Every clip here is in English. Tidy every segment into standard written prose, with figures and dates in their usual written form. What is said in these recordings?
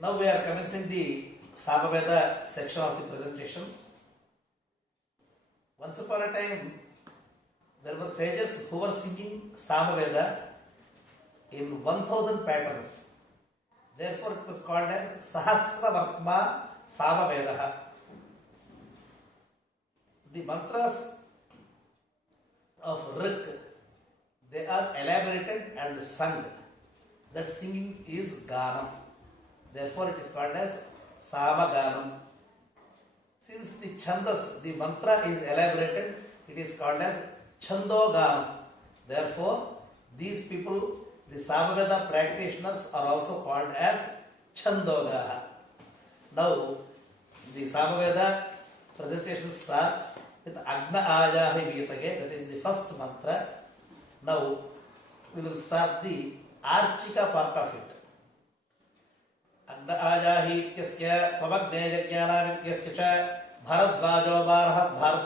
Now we are commencing the Samaveda section of the presentation. Once upon a time, there were sages who were singing Samaveda in 1000 patterns. Therefore, it was called as Sahasravartma Samaveda. The mantras of Rik, they are elaborated and sung. That singing is Ganam. Therefore, it is called as Samaganam. Since the Chandas, the mantra is elaborated, it is called as Chandoganam. Therefore, these people, the Samaveda practitioners, are also called as Chandogaha. Now, the Samaveda presentation starts with Agna Ajahi Vitage, that is the first mantra. Now, we will start the Archika part of it. Agna Ajahi Ityasya Pavagne Yajnana Ityasya Cha Bharadvajo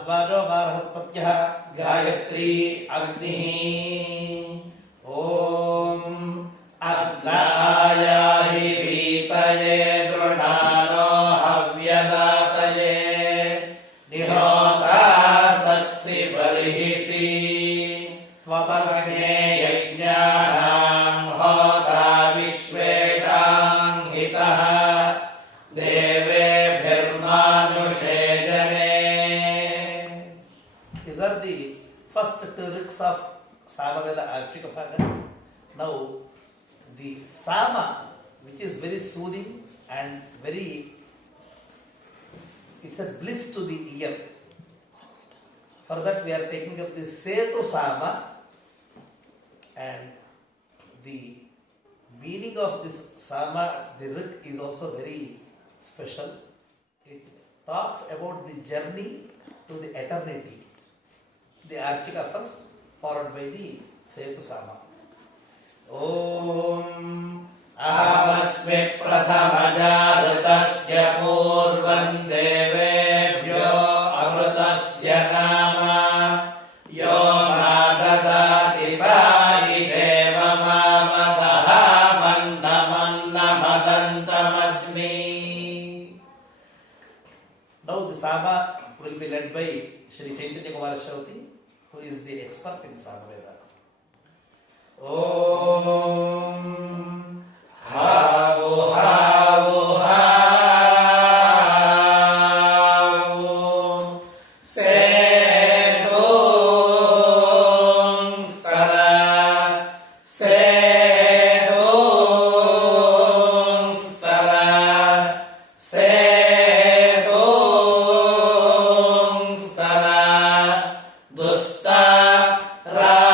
Bharah Spatyah Gayatri Agni Om Agna Ajahi Vitaye Drunano Havyadataye Nihota Saksi Barihishi Tvavagne Yajnanam Hota Vishvesham Hitaha Deve Bhirmanushe Jane. These are the first two riks of Samaveda Archika Bhaga. Now, the Sama, which is very soothing and it's a bliss to the ear. For that, we are taking up the Setu Sama, and the meaning of this Sama, the Rik, is also very special. It talks about the journey to the eternity. The Archika first, followed by the Setu Sama. Om Ahamasmi Prathamajarutasya Purvam Devebhyo Amrutasya Nama Yo Madadati Sari Deva Mamadaha Manna Madantamadmi. Now the Sama will be led by Shri Chaitanya Kumar Shrouti, who is the expert in Samaveda. Om Havu Havu Havu Sedung Stara Sedung Stara Sedung Stara Dusta Ra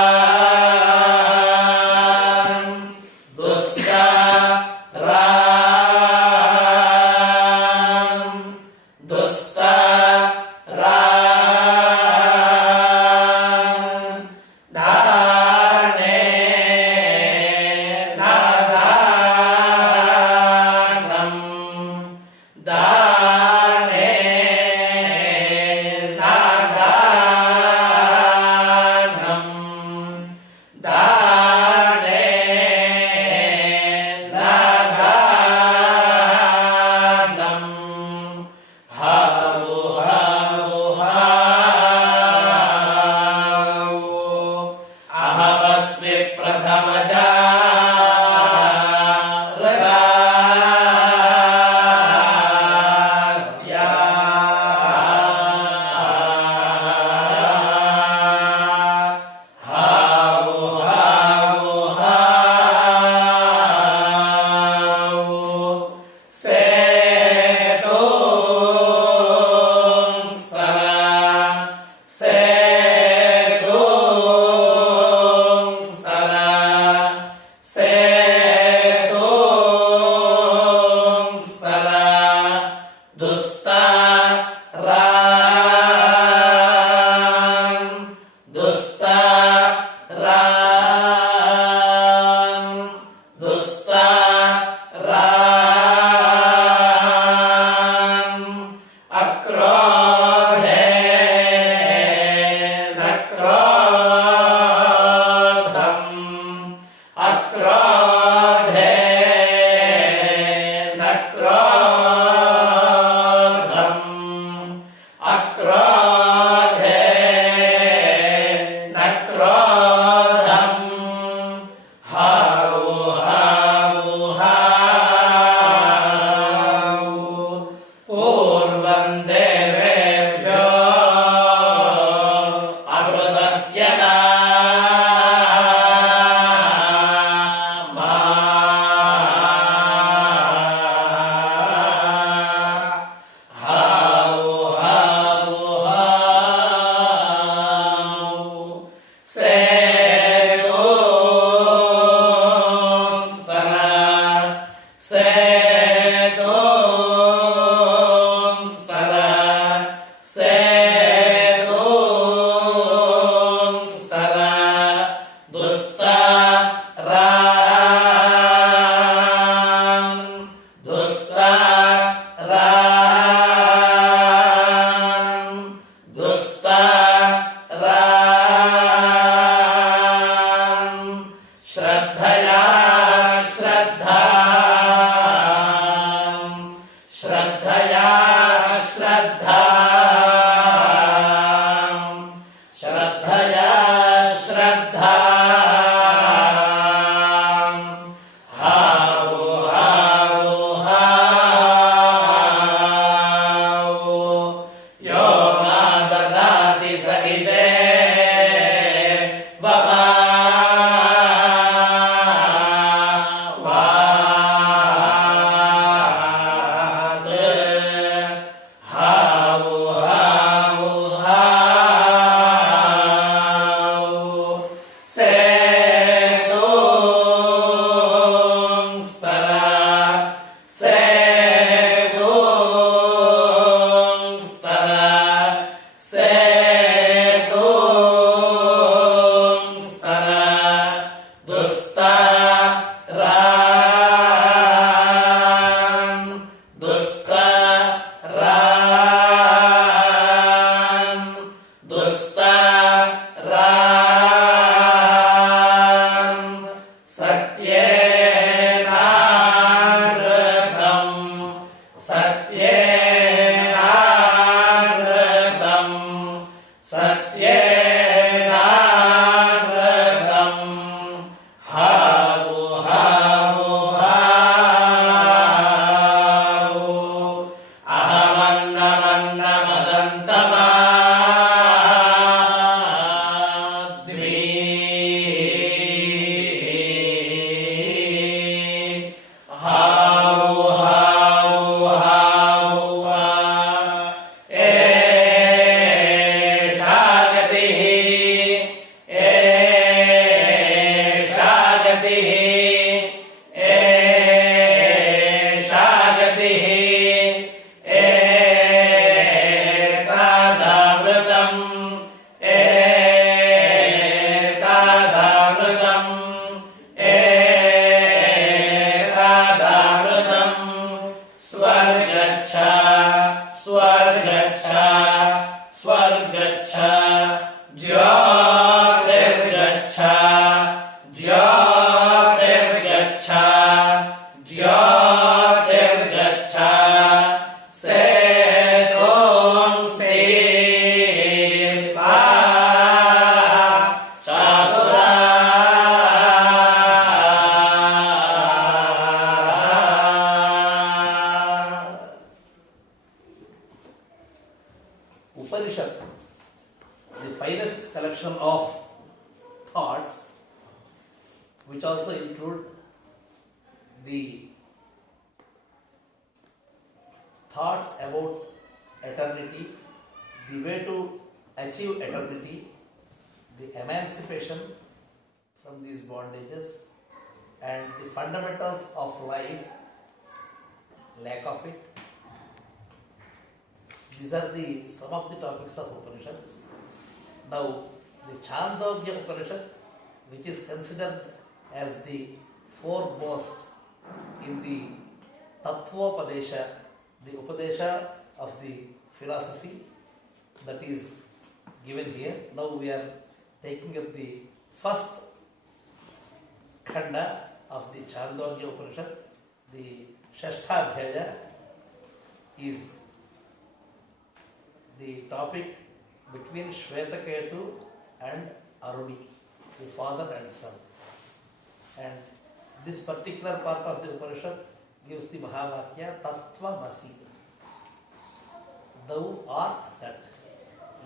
Upanishad, the finest collection of thoughts, which also include the thoughts about eternity, the way to achieve eternity, the emancipation from these bondages, and the fundamentals of life, lack of it. These are some of the topics of Upanishads. Now, the Chandogya Upanishad, which is considered as the foremost in the Tattvopadesha, the Upadesha of the philosophy, that is given here. Now we are taking up the first khanda of the Chandogya Upanishad. The Shashtadhyaya is the topic between Shvetaketu and Aruni, the father and son. And this particular part of the Upanishad gives the Mahavakya Tattvamasi. Thou art that.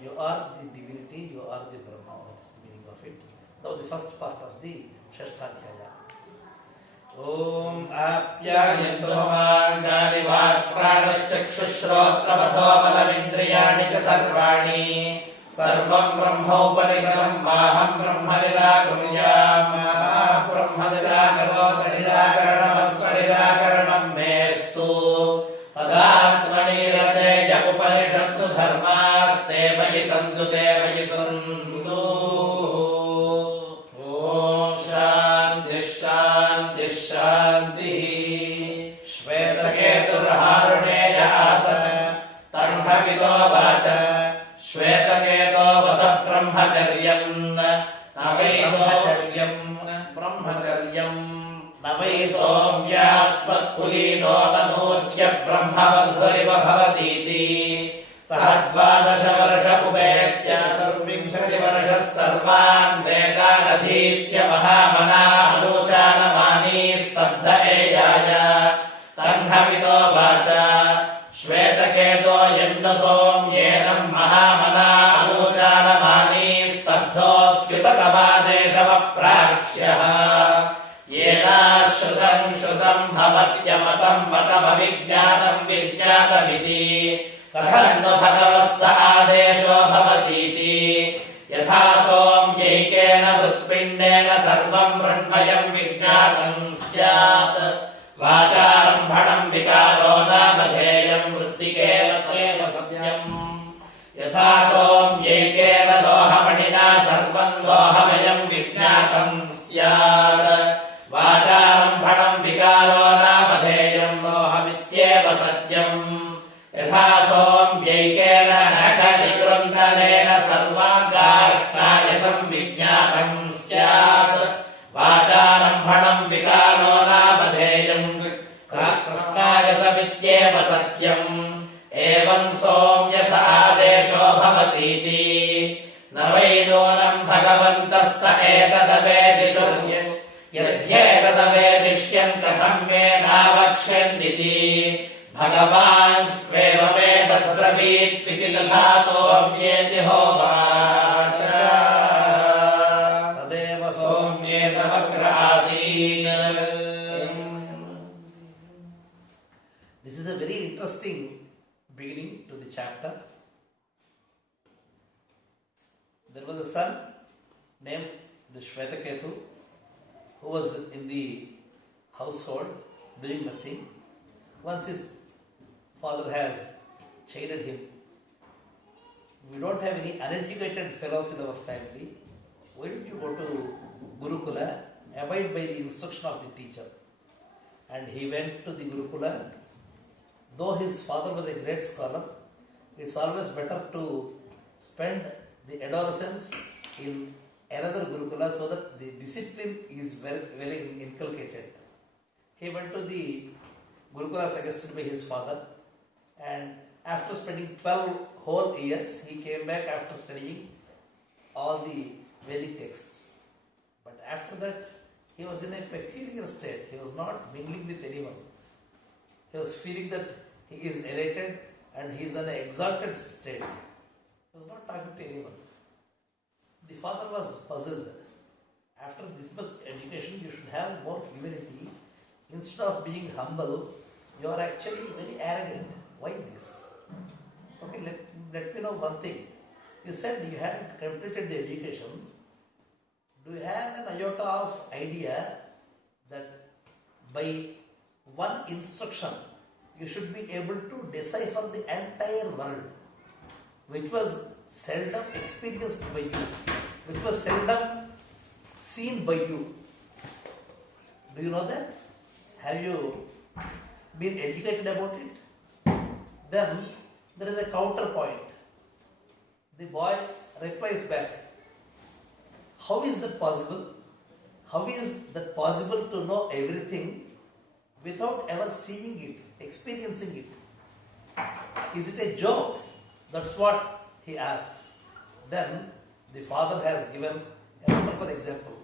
You are the divinity, you are the Brahma. That is the meaning of it. Now the first part of the Shashtadhyaya. Om Apyayanto Mangani Vak Pranashchakshushrotramatho Balamindriyani Ka Sarvani Sarvam Brahma Upanishadam Maham Brahma Nirakuryam Mama Brahma Nirakarota Nirakaranam Nirakaranam Mestu Tadatmani Rate Jak Upanishadsu Dharmas Te Vayi Santu Te Vayi Santu. Shanti Shvetaketurharuneya asa Tanhavito vacha Shvetaketo vasa brahmacharyam Navai somyasmat kulino manujya brahmavadhuriva bhavatiti Sahadvadasha varsha upetya Turvimshati varsha sarvan Vedanadhitya mahamana anuchanamani Stabdha eyaya Tanhavito vacha Shvetaketo yenna somyenam mahamana anuchanamani Stabdho skutatamādeshava prākshyah Yena shrutam shrutam bhavatyamatam matam avijñātam vijñātamiti Tathanno bhagavassa ādesho bhavatiti Yatha somyeikena vrutpindena sarvam mrunmayam vijñātam syāt Vācārambhanam vikāro nāmadheyam vrittikeva seva sasyam Yatha somyeikena dohamanina sarvam dohamayam vijñātam syāt Vācārambhanam vikāro nāmadheyam dohamityeva satyam Yatha somyeikena nakalikruntanena sarvam kārshnāya samvijñātam syāt Vācārambhanam vikāro nāmadheyam Krishnāya samityeva satyam Evam somya sa ādesho bhavatiti Navainonam bhagavantasta etadavedishurya Yadhyetadavedishyam katham me nāvakshyanditi Bhagavan svevamedadravīt viti tatha somyeti hovacha Sadeva somyeta vakra asīn. This is a very interesting beginning to the chapter. There was a son named the Shvetaketu who was in the household doing nothing. Once his father has chided him, we don't have any uneducated fellows in our family. Why don't you go to Gurukula, abide by the instruction of the teacher? And he went to the Gurukula. Though his father was a great scholar, it's always better to spend the adolescence in another Gurukula so that the discipline is very inculcated. He went to the Gurukula suggested by his father, and after spending 12 whole years, he came back after studying all the Vedic texts. But after that, he was in a peculiar state. He was not mingling with anyone. He was feeling that he is elated and he is in an exalted state. He was not talking to anyone. The father was puzzled. After this much education, you should have more humility. Instead of being humble, you are actually very arrogant. Why this? Okay, let me know one thing. You said you had completed the education. Do you have an iota of idea that by one instruction you should be able to decipher the entire world, which was seldom experienced by you, which was seldom seen by you? Do you know that? Have you been educated about it? Then there is a counterpoint. The boy replies back, how is that possible? How is that possible to know everything without ever seeing it, experiencing it? Is it a joke? That's what he asks. Then the father has given a wonderful example.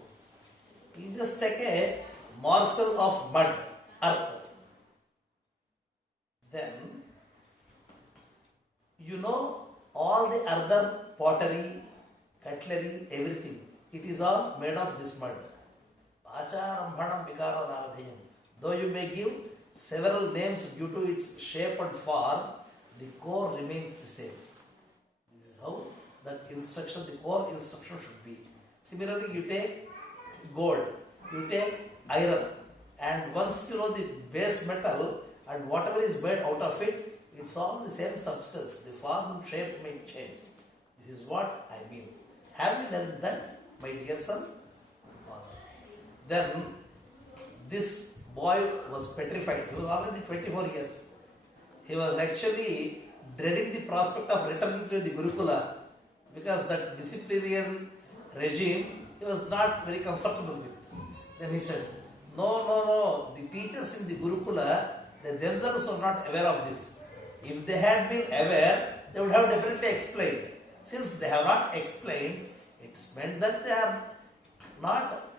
You just take a morsel of mud, earth. Then you know all the other pottery, cutlery, everything. It is all made of this mud. Pacharambhanam vikaro namadheyam. Though you may give several names due to its shape and form, the core remains the same. This is how that instruction, the core instruction should be. Similarly, you take gold, you take iron, and once you know the base metal and whatever is made out of it, it's all the same substance. The form and shape may change. This is what I mean. Have you learned that, my dear son? Father. Then this boy was petrified. He was already 24 years. He was actually dreading the prospect of returning to the Gurukula because that disciplinarian regime he was not very comfortable with. Then he said, no. The teachers in the Gurukula, they themselves were not aware of this. If they had been aware, they would have definitely explained. Since they have not explained, it's meant that they are not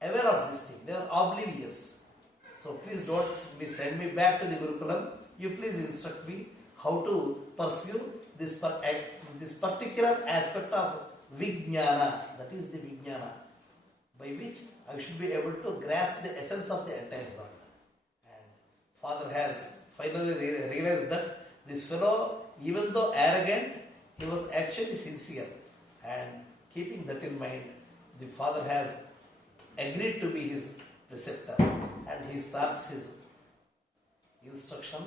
aware of this thing. They are oblivious. So please don't send me back to the Gurukulam. You please instruct me how to pursue this particular aspect of Vijnana, that is the Vijnana, by which I should be able to grasp the essence of the entire world. And father has finally realized that this fellow, even though arrogant, he was actually sincere. And keeping that in mind, the father has agreed to be his preceptor, and he starts his instruction.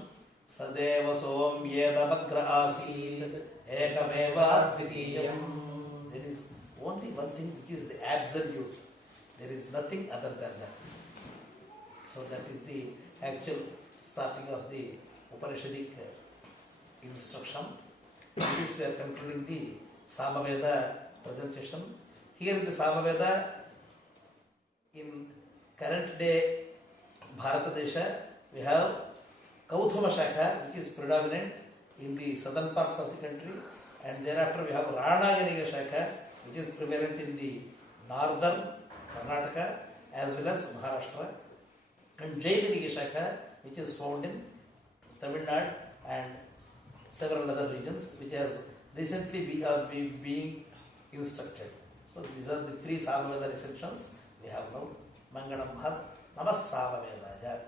Sadeva som yedamagra asid ekameva advitiyam. There is only one thing which is the absolute. There is nothing other than that. So that is the actual starting of the Upanishadic instruction. With this we are concluding the Samaveda presentation. Here in the Samaveda, in current day Bharata Desha, we have Kauthuma Shakha, which is predominant in the southern parts of the country, and thereafter we have Ranagariga Shakha, which is prevalent in the northern Karnataka as well as Maharashtra, and Jaiviriga Shakha, which is found in Tamil Nadu and several other regions, which has recently being instructed. So these are the three Samaveda receptions we have now. Mangalam Bhat, Namas Samavedaya.